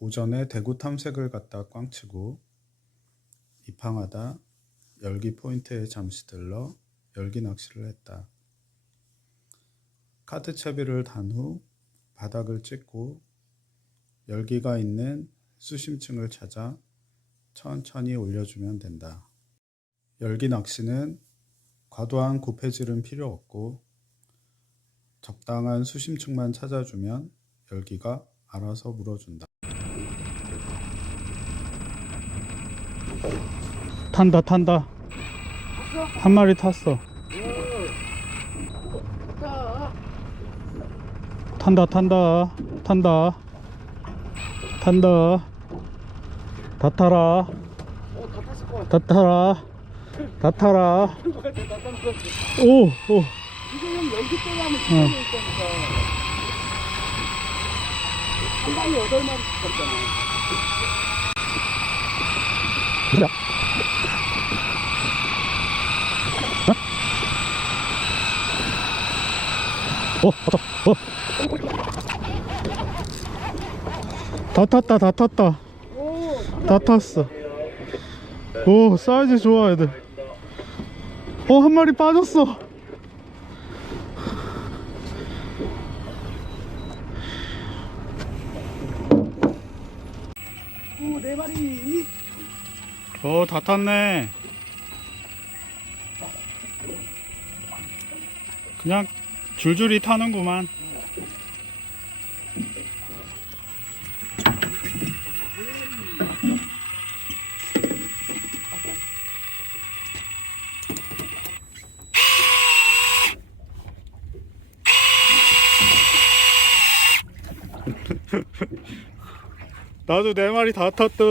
오전에 대구 탐색을 갔다 꽝치고 입항하다 열기 포인트에 잠시 들러 열기 낚시를 했다. 카드 채비를 단 후 바닥을 찍고 열기가 있는 수심층을 찾아 천천히 올려주면 된다. 열기 낚시는 과도한 굽해질은 필요 없고 적당한 수심층만 찾아주면 열기가 알아서 물어준다. 탄다 탄다. 한 마리 탔어. 탄다 탄다 탄다. 탄다. 다 타라. 어, 다 타라. 다 타라. 오오. 이 방에 여덟 마리 잡잖아. 어. 어. 다 탔다, 다 탔다. 오, 다 탔어. 오, 사이즈 좋아, 애들. 어, 한 마리 빠졌어. 오, 네 마리. 오, 다 탔네. 그냥 줄줄이 타는구만. 나도 네 마리 다 탔다.